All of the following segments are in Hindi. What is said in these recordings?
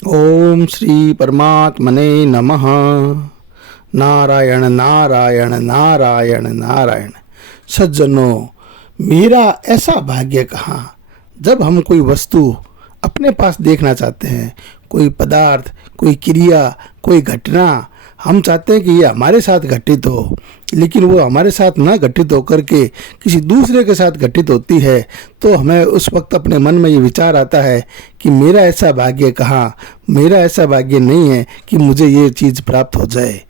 ओम श्री परमात्मने नमः। नारायण नारायण नारायण नारायण। सज्जनों, मेरा ऐसा भाग्य कहाँ। जब हम कोई वस्तु अपने पास देखना चाहते हैं, कोई पदार्थ, कोई क्रिया, कोई घटना, हम चाहते हैं कि ये हमारे साथ घटित हो, लेकिन वो हमारे साथ ना घटित होकर के किसी दूसरे के साथ घटित होती है, तो हमें उस वक्त अपने मन में ये विचार आता है कि मेरा ऐसा भाग्य कहाँ, मेरा ऐसा भाग्य नहीं है कि मुझे ये चीज़ प्राप्त हो जाए।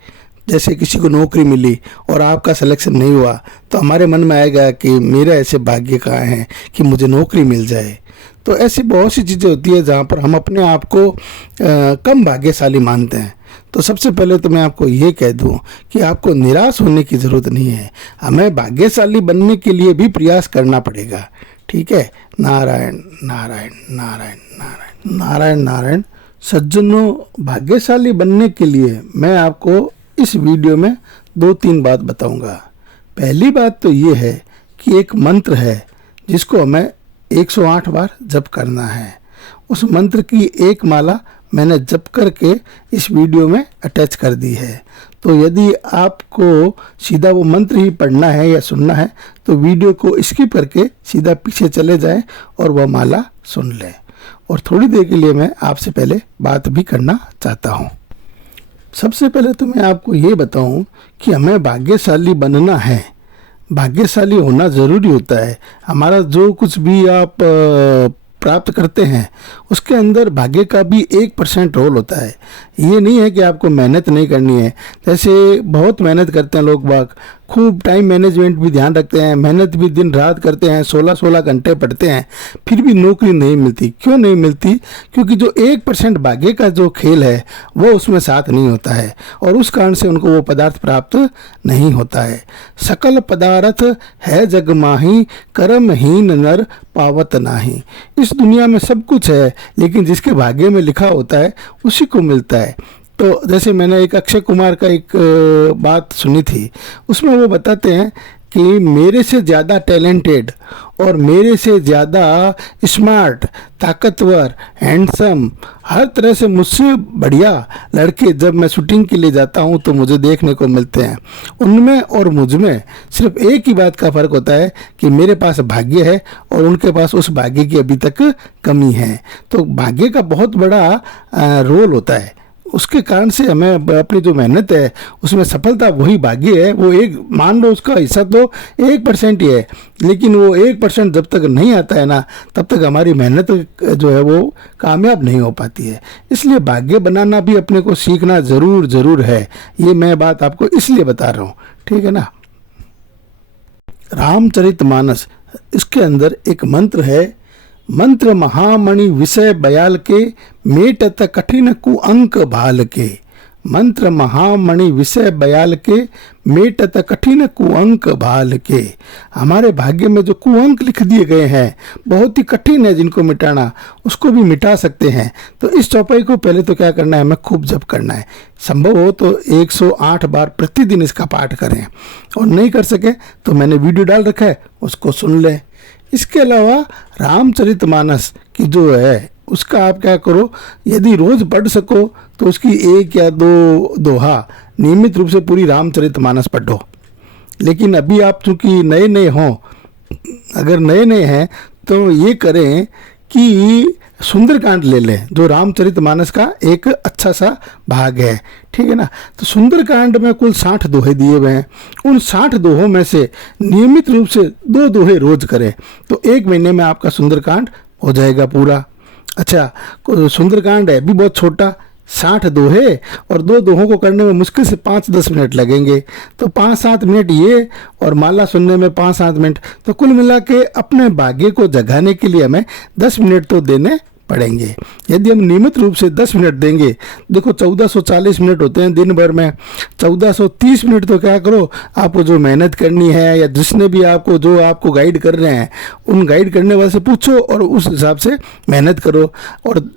जैसे किसी को नौकरी मिली और आपका सिलेक्शन नहीं हुआ, तो हमारे मन में आएगा कि मेरा ऐसे भाग्य कहाँ है कि मुझे नौकरी मिल जाए। तो ऐसी बहुत सी चीज़ें होती है जहाँ पर हम अपने आप को कम भाग्यशाली मानते हैं। तो सबसे पहले तो मैं आपको ये कह दूं कि आपको निराश होने की ज़रूरत नहीं है। हमें भाग्यशाली बनने के लिए भी प्रयास करना पड़ेगा। ठीक है। नारायण नारायण नारायण नारायण नारायण नारायण। सज्जनों, भाग्यशाली बनने के लिए मैं आपको इस वीडियो में 2-3 बात बताऊंगा। पहली बात तो ये है कि एक मंत्र है जिसको हमें 108 बार जप करना है। उस मंत्र की एक माला मैंने जप करके इस वीडियो में अटैच कर दी है। तो यदि आपको सीधा वो मंत्र ही पढ़ना है या सुनना है, तो वीडियो को स्किप करके सीधा पीछे चले जाएं और वह माला सुन लें। और थोड़ी देर के लिए मैं आपसे पहले बात भी करना चाहता हूँ। सबसे पहले तो मैं आपको ये बताऊँ कि हमें भाग्यशाली बनना है। भाग्यशाली होना ज़रूरी होता है। हमारा जो कुछ भी आप प्राप्त करते हैं उसके अंदर भाग्य का भी 1% रोल होता है। ये नहीं है कि आपको मेहनत नहीं करनी है। जैसे बहुत मेहनत करते हैं लोग बाग, खूब टाइम मैनेजमेंट भी ध्यान रखते हैं, मेहनत भी दिन रात करते हैं, 16-16 घंटे पढ़ते हैं, फिर भी नौकरी नहीं मिलती। क्यों नहीं मिलती? क्योंकि जो 1% भाग्य का जो खेल है वो उसमें साथ नहीं होता है, और उस कारण से उनको वो पदार्थ प्राप्त नहीं होता है। सकल पदार्थ है जग माही, कर्महीन नर पावत नाही। इस दुनिया में सब कुछ है, लेकिन जिसके भाग्य में लिखा होता है उसी को मिलता है। तो जैसे मैंने एक अक्षय कुमार का एक बात सुनी थी, उसमें वो बताते हैं कि मेरे से ज़्यादा टैलेंटेड और मेरे से ज़्यादा स्मार्ट, ताकतवर, हैंडसम, हर तरह से मुझसे बढ़िया लड़के जब मैं शूटिंग के लिए जाता हूं तो मुझे देखने को मिलते हैं। उनमें और मुझ में सिर्फ एक ही बात का फ़र्क होता है कि मेरे पास भाग्य है और उनके पास उस भाग्य की अभी तक कमी है। तो भाग्य का बहुत बड़ा रोल होता है। उसके कारण से हमें अपनी जो मेहनत है उसमें सफलता वही भाग्य है। वो एक मान लो उसका हिस्सा तो 1% ही है, लेकिन वो 1% जब तक नहीं आता है ना, तब तक हमारी मेहनत जो है वो कामयाब नहीं हो पाती है। इसलिए भाग्य बनाना भी अपने को सीखना ज़रूर है। ये मैं बात आपको इसलिए बता रहा हूँ। ठीक है ना। रामचरितमानस, इसके अंदर एक मंत्र है, मंत्र महामणि विषय बयाल के, मेटत कठिन कुअंक भाल के। मंत्र महामणि विषय बयाल के, मेटत कठिन कुअंक भाल के। हमारे भाग्य में जो कुअंक लिख दिए गए हैं बहुत ही कठिन है, जिनको मिटाना उसको भी मिटा सकते हैं। तो इस चौपाई को पहले तो क्या करना है, हमें खूब जप करना है। संभव हो तो 108 बार प्रतिदिन इसका पाठ करें, और नहीं कर सके तो मैंने वीडियो डाल रखा है, उसको सुन लें। इसके अलावा रामचरितमानस की जो है उसका आप क्या करो, यदि रोज़ पढ़ सको तो उसकी 1 या 2 दोहा नियमित रूप से पूरी रामचरितमानस पढ़ो। लेकिन अभी आप चूँकि नए नए हों, अगर नए नए हैं तो ये करें कि सुंदरकांड ले लें, जो रामचरितमानस का एक अच्छा सा भाग है। ठीक है ना। तो सुंदरकांड में कुल 60 दोहे दिए हुए हैं। उन 60 दोहों में से नियमित रूप से 2 दोहे रोज करें तो 1 महीने में आपका सुंदरकांड हो जाएगा पूरा। अच्छा, सुंदरकांड है भी बहुत छोटा, 60 दोहे, और 2 दोहों को करने में मुश्किल से 5-10 मिनट लगेंगे। तो 5-7 मिनट ये, और माला सुनने में 5-7 मिनट, तो कुल मिला के अपने भाग्य को जगाने के लिए हमें 10 मिनट तो देने पड़ेंगे। यदि हम नियमित रूप से 10 मिनट देंगे, देखो 1440 मिनट होते हैं दिन भर में, 1430 मिनट तो क्या करो, आपको जो मेहनत करनी है या जिसने भी आपको जो आपको गाइड कर रहे हैं उन गाइड करने वाले से पूछो और उस हिसाब से मेहनत करो, और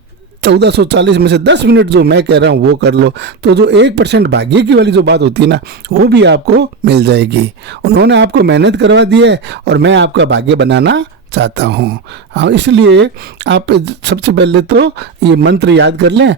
1440 में से 10 मिनट जो मैं कह रहा हूँ वो कर लो। तो जो 1% भाग्य की वाली जो बात होती है ना, वो भी आपको मिल जाएगी। उन्होंने आपको मेहनत करवा दी है और मैं आपका भाग्य बनाना चाहता हूँ। हाँ, इसलिए आप सबसे पहले तो ये मंत्र याद कर लें।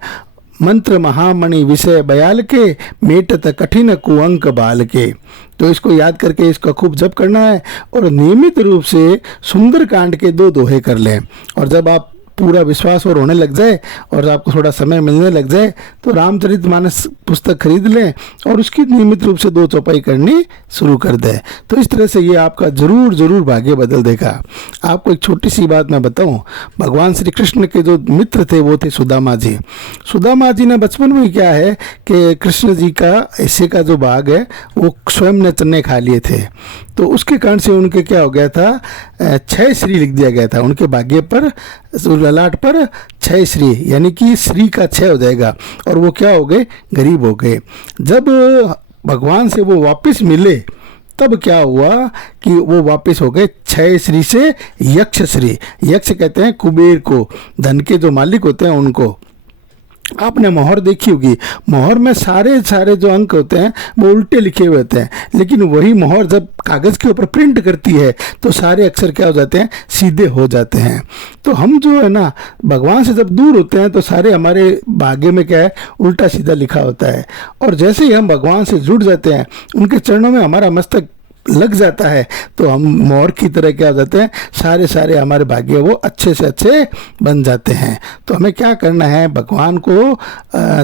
मंत्र महामणि विषय बयाल के, मेटत कठिन कुअंक बाल के। तो इसको याद करके इसका खूब जप करना है और नियमित रूप से सुंदरकांड के 2 दोहे कर लें। और जब आप पूरा विश्वास और होने लग जाए और आपको थोड़ा समय मिलने लग जाए तो रामचरितमानस पुस्तक खरीद लें और उसकी नियमित रूप से 2 चौपाई करनी शुरू कर दें। तो इस तरह से ये आपका ज़रूर भाग्य बदल देगा। आपको एक छोटी सी बात मैं बताऊं, भगवान श्री कृष्ण के जो मित्र थे वो थे सुदामा जी। सुदामा जी ने बचपन में क्या है कि कृष्ण जी का हिस्से का जो भाग है वो स्वयं ने चने खा लिए थे। तो उसके कारण से उनके क्या हो गया था, 6 श्री लिख दिया गया था उनके भाग्य पर, ललाट पर 6 श्री, यानी कि श्री का 6 हो जाएगा और वो क्या हो गए, गरीब हो गए। जब भगवान से वो वापस मिले तब क्या हुआ कि वो वापस हो गए 6 श्री से यक्ष श्री। यक्ष कहते हैं कुबेर को, धन के जो मालिक होते हैं उनको। आपने मोहर देखी होगी, मोहर में सारे जो अंक होते हैं वो उल्टे लिखे हुए होते हैं, लेकिन वही मोहर जब कागज़ के ऊपर प्रिंट करती है तो सारे अक्षर क्या हो जाते हैं, सीधे हो जाते हैं। तो हम जो है ना भगवान से जब दूर होते हैं तो सारे हमारे भाग्य में क्या है, उल्टा सीधा लिखा होता है। और जैसे ही हम भगवान से जुड़ जाते हैं, उनके चरणों में हमारा मस्तक लग जाता है तो हम मोर की तरह क्या हो जाते हैं, सारे हमारे भाग्य वो अच्छे से अच्छे बन जाते हैं। तो हमें क्या करना है, भगवान को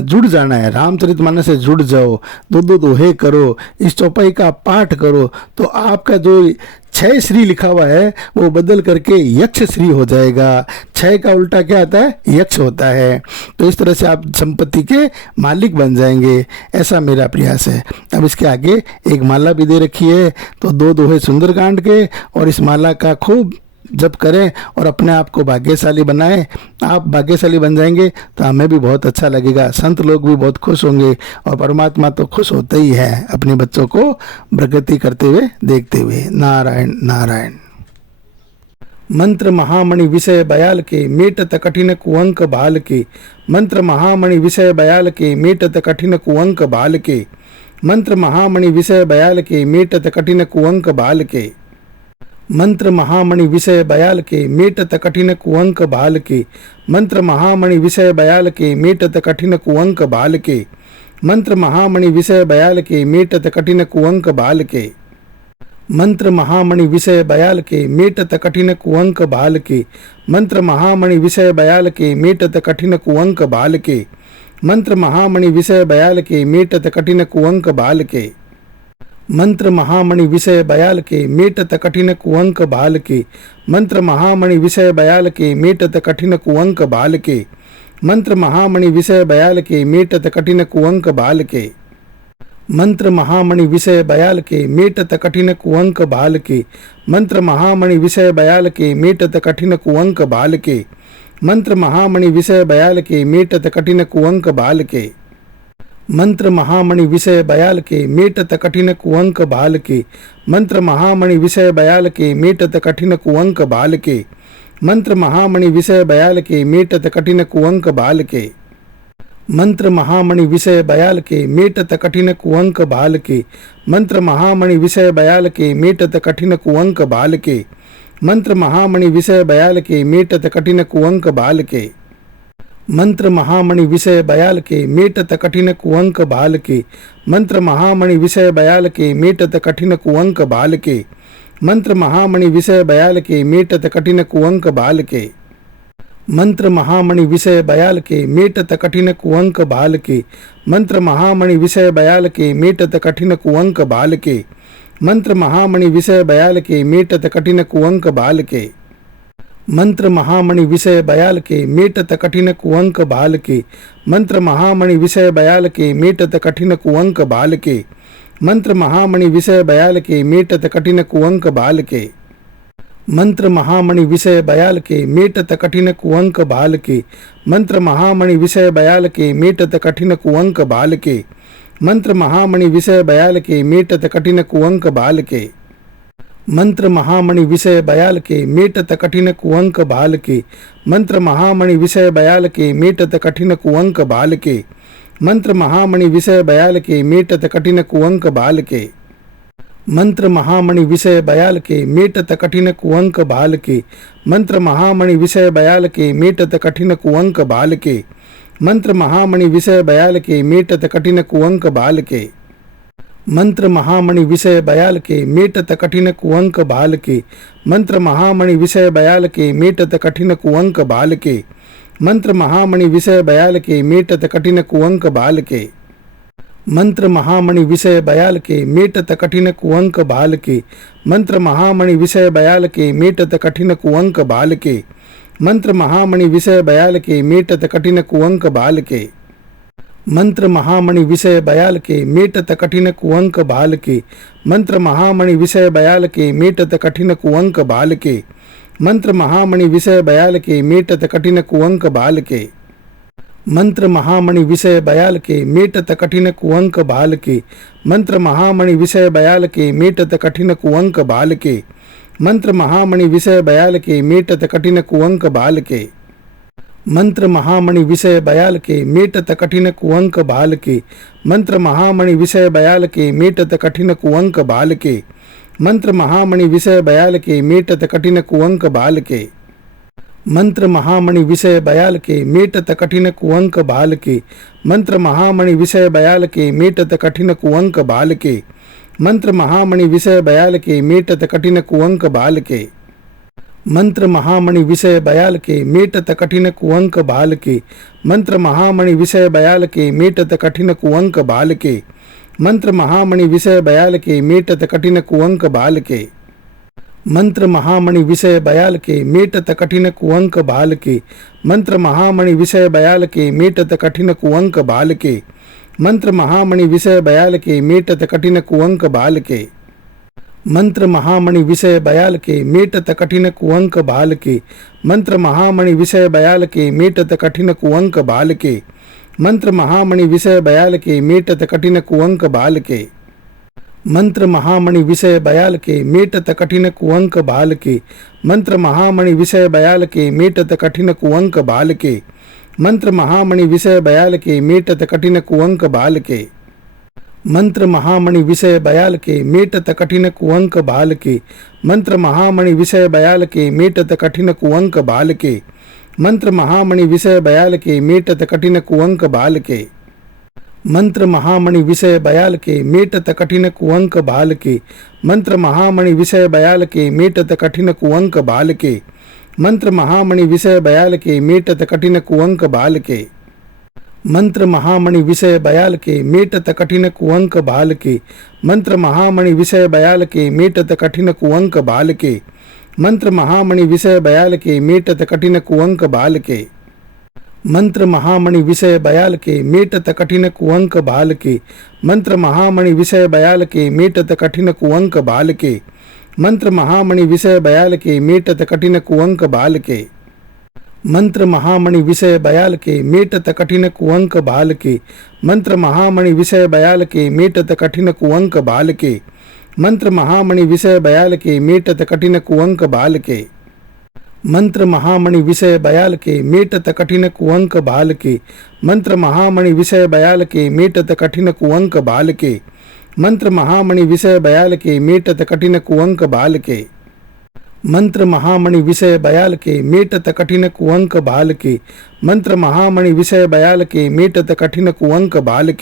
जुड़ जाना है, रामचरितमानस से जुड़ जाओ, 2 दोहे करो, इस चौपाई का पाठ करो, तो आपका जो 6 श्री लिखा हुआ है वो बदल करके यक्ष श्री हो जाएगा। 6 का उल्टा क्या आता है, यक्ष होता है। तो इस तरह से आप संपत्ति के मालिक बन जाएंगे, ऐसा मेरा प्रयास है। अब इसके आगे एक माला भी दे रखी है, तो 2 दोहे सुंदरकांड के और इस माला का खूब जप करें और अपने आप को भाग्यशाली बनाएं। आप भाग्यशाली बन जाएंगे तो हमें भी बहुत अच्छा लगेगा, संत लोग भी बहुत खुश होंगे और परमात्मा तो खुश होते ही है अपने बच्चों को प्रगति करते हुए देखते हुए। नारायण नारायण। मंत्र महामणि विषय बयाल के, मेटत कठिन कुअंक बाल के। मंत्र महामणि विषय बयाल के, मेटत कठिन कुअंक बाल के। मंत्र महामणि विषय बयाल के, मेटत कठिन कुअंक बाल के। मंत्र महामणि विषय बयाल के, मेटत कठिन कुअंक बाल के। मंत्र महामणि विषय बयाल के, मेटत कठिन कुअंक बाल के। मंत्र महामणि विषय बयाल के, मेटत कठिन कुअंक बाल के। मंत्र महामणि विषय बयाल के, मेटत कठिन कुअंक बाल के। मंत्र महामणि विषय बयाल के, मेटत कठिन कुअंक बाल के। मंत्र महामणि विषय बयाल के, मेटत कठिन कुअंक बाल के। मंत्र महामणि विषय बयाल के, मेटत कठिन कुअंक बाल के। मंत्र महामणि विषय बयाल के, मेटत कठिन कुअंक बाल के। मंत्र महामणि विषय बयाल के, मेटत कठिन कुअंक बाल के। मंत्र महामणि विषय बयाल के, मेटत कठिन कुअंक बाल के। मंत्र महामणि विषय बयाल के, मेटत कठिन कुअंक बाल के। मंत्र महामणि विषय बयाल के, मेटत कठिन कुअंक बाल के। मंत्र महामणि विषय बयाल के, मेटत कठिन कुअंक बाल के। मंत्र महामणि विषय बयाल के, मेटत कठिन कुअंक बाल के। मंत्र महामणि विषय बयाल के, मेटत कठिन कुअंक बाल के। मंत्र महामणि विषय बयाल के, मेटत कठिन कुअंक बाल के। मंत्र महामणि विषय बयाल के, मेटत कठिन कुअंक बाल के। मंत्र महामणि विषय बयाल के, मेटत कठिन कुअंक बाल के। मंत्र महामणि विषय बयाल के, मेटत कठिन कुअंक बाल के। मंत्र महामणि विषय बयाल के, मेटत कठिन कुअंक बाल के। मंत्र महामणि विषय बयाल के, मेटत कठिन कुअंक बाल के। मंत्र महामणि विषय बयाल के, मेटत कठिन कुअंक बाल के। मंत्र महामणि विषय बयाल के, मेटत कठिन कुअंक बाल के। मंत्र महामणि विषय बयाल के, मेटत कठिन कुअंक बाल के। मंत्र महामणि विषय बयाल के, मेटत कठिन कुअंक बाल के। मंत्र महामणि विषय बयाल के, मेटत कठिन कुअंक बाल के। मंत्र महामणि विषय बयाल के, मेटत कठिन कुअंक बाल के। मंत्र महामणि विषय बयाल के, मेटत कठिन कुअंक बाल के। मंत्र महामणि विषय बयाल के, मेटत कठिन कुअंक बाल के। मंत्र महामणि विषय बयाल के, मेटत कठिन कुअंक बाल के। मंत्र महामणि विषय बयाल के, मेटत कठिन कुअंक बाल के। मंत्र महामणि विषय बयाल के, मेटत कठिन कुअंक बाल के। मंत्र महामणि विषय बयाल के, मेटत कठिन कुअंक बाल के। मंत्र महामणि विषय बयाल के मीटत कठिन कुअंक बाल के। मंत्र महामणि विषय बयाल के मीटत कठिन कुअंक बाल के। मंत्र महामणि विषय बयाल के मीटत कठिन कुअंक बाल के। मंत्र महामणि विषय बयाल के मीटत कठिन कुअंक बाल के। मंत्र महामणि विषय बयाल के मीटत कठिन कुअंक बाल के। मंत्र महामणि विषय बयाल के मीटत कठिन कुअंक बाल के। मंत्र महामणि विषय बयाल के मीटत कठिन कुअंक बाल के। मंत्र महामणि विषय बयाल के मीटत कठिन कुअंक बाल के। मंत्र महामणि विषय बयाल के मीटत कठिन कुअंक बाल के। मंत्र महामणि विषय बयाल के मीटत कठिन कुअंक बाल के। मंत्र महामणि विषय बयाल के मीटत कठिन कुअंक बाल के। मंत्र महामणि विषय बयाल के मीटत कठिन कुअंक बाल के। मंत्र महामणि विषय बयाल के मीटत कठिन कुअंक बाल के। मंत्र महामणि विषय बयाल के मीटत कठिन कुअंक बाल के। मंत्र महामणि विषय बयाल के मीटत कठिन कुअंक बाल के। मंत्र महामणि विषय बयाल के मीटत कठिन कुअंक बाल के। मंत्र महामणि विषय बयाल के मीटत कठिन कुअंक बाल के। मंत्र महामणि विषय बयाल के मीटत कठिन कुअंक बाल के। मंत्र महामणि विषय बयाल के मीटत कठिन कुअंक बाल के। मंत्र महामणि विषय बयाल के मीटत कठिन कुअंक बाल के। मंत्र महामणि विषय बयाल के मीटत कठिन कुअंक बाल के। मंत्र महामणि विषय बयाल के मीटत कठिन कुअंक बाल के। मंत्र महामणि विषय बयाल के मीटत कठिन कुअंक बाल के। मंत्र महामणि विषय बयाल के मीटत कठिन कुअंक बाल के। मंत्र महामणि विषय बयाल के मीटत कठिन कुअंक बाल के। मंत्र महामणि विषय बयाल के मीटत कठिन कुअंक बाल के। मंत्र महामणि विषय बयाल के मीटत कठिन कुअंक बाल के। मंत्र महामणि विषय बयाल के मीटत कठिन कुअंक बाल के। मंत्र महामणि विषय बयाल के मीटत कठिन कुअंक बाल के। मंत्र महामणि विषय बयाल के मीटत कठिन कुअंक बाल के। मंत्र महामणि विषय बयाल के मीटत कठिन कुअंक बाल के। मंत्र महामणि विषय बयाल के मीटत कठिन कुअंक बाल के। मंत्र महामणि विषय बयाल के मीटत कठिन कुअंक बाल के। मंत्र महामणि विषय बयाल के मीटत कठिन कुअंक बाल के। मंत्र महामणि विषय बयाल के मीटत कठिन कुअंक बाल के। मंत्र महामणि विषय बयाल के मीटत कठिन कुअंक बाल के। मंत्र महामणि विषय बयाल के मीटत कठिन कुअंक बाल के। मंत्र महामणि विषय बयाल के मीटत कठिन कुअंक बाल के। मंत्र महामणि विषय बयाल के मीटत कठिन कुअंक बाल के। मंत्र महामणि विषय बयाल के मीटत कठिन कुअंक बाल के। मंत्र महामणि विषय बयाल के मीटत कठिन कुअंक बाल के। मंत्र महामणि विषय बयाल के मीटत कठिन कुअंक बाल के। मंत्र महामणि विषय बयाल के मीटत कठिन कुअंक बाल के। मंत्र महामणि विषय बयाल के मीटत कठिन कुअंक बाल के। मंत्र महामणि विषय बयाल के मीटत कठिन कुअंक बाल के। मंत्र महामणि विषय बयाल के मीटत कठिन कुअंक बाल के। मंत्र महामणि विषय बयाल के मीटत कठिन कुअंक बाल के। मंत्र महामणि विषय बयाल के मीटत कठिन कुअंक बाल के। मंत्र महामणि विषय बयाल के मीटत कठिन कुअंक बाल के। मंत्र महामणि विषय बयाल के मीटत कठिन कुअंक बाल के। मंत्र महामणि विषय बयाल के मीटत कठिन कुअंक बाल के। मंत्र महामणि विषय बयाल के मीटत कठिन कुअंक बाल के। मंत्र महामणि विषय बयाल के मीटत कठिन कुअंक बाल के। मंत्र महामणि विषय बयाल के मीटत कठिन कुअंक बाल के।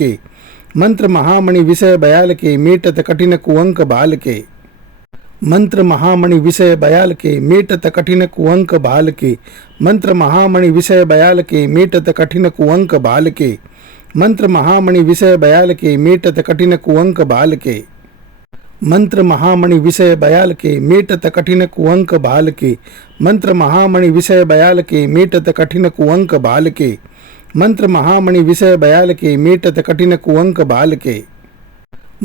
मंत्र महामणि विषय बयाल के मीटत कठिन कुअंक बाल के। मंत्र महामणि विषय बयाल के मीटत कठिन कुअंक बाल के। मंत्र महामणि विषय बयाल के मीटत कठिन कुअंक बाल के। मंत्र महामणि विषय बयाल के मीटत कठिन कुअंक बाल के। मंत्र महामणि विषय बयाल के मीटत कठिन कुअंक बाल के। मंत्र महामणि विषय बयाल के मीटत कठिन कुअंक बाल के।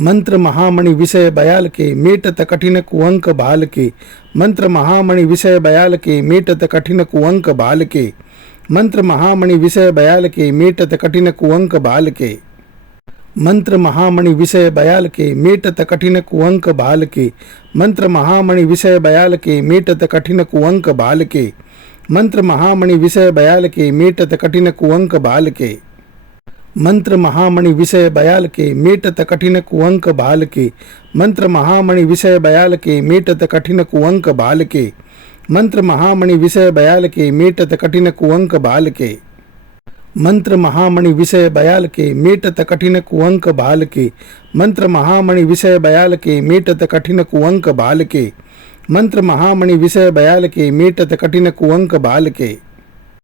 मंत्र महामणि विषय बयाल के मीटत कठिन कुअंक बाल के। मंत्र महामणि विषय बयाल के मीटत कठिन कुअंक बाल के। मंत्र महामणि विषय बयाल के मीटत कठिन कुअंक बाल के। मंत्र महामणि विषय बयाल के मीटत कठिन कुअंक बाल के। मंत्र महामणि विषय बयाल के मीटत कठिन कुअंक बाल के। मंत्र महामणि विषय बयाल के मीटत कठिन कुअंक बाल के। मंत्र महामणि विषय बयाल के मेटत कठिन कुअंक भाल के। मंत्र महामणि विषय बयाल के मेटत कठिन कुअंक भाल के। मंत्र महामणि विषय बयाल के मेटत कठिन कुअंक भाल के। मंत्र महामणि विषय बयाल के मेटत कठिन कुअंक भाल के। मंत्र महामणि विषय बयाल के मेटत कठिन कुअंक भाल के। मंत्र महामणि विषय बयाल के मेटत कठिन कुअंक भाल के।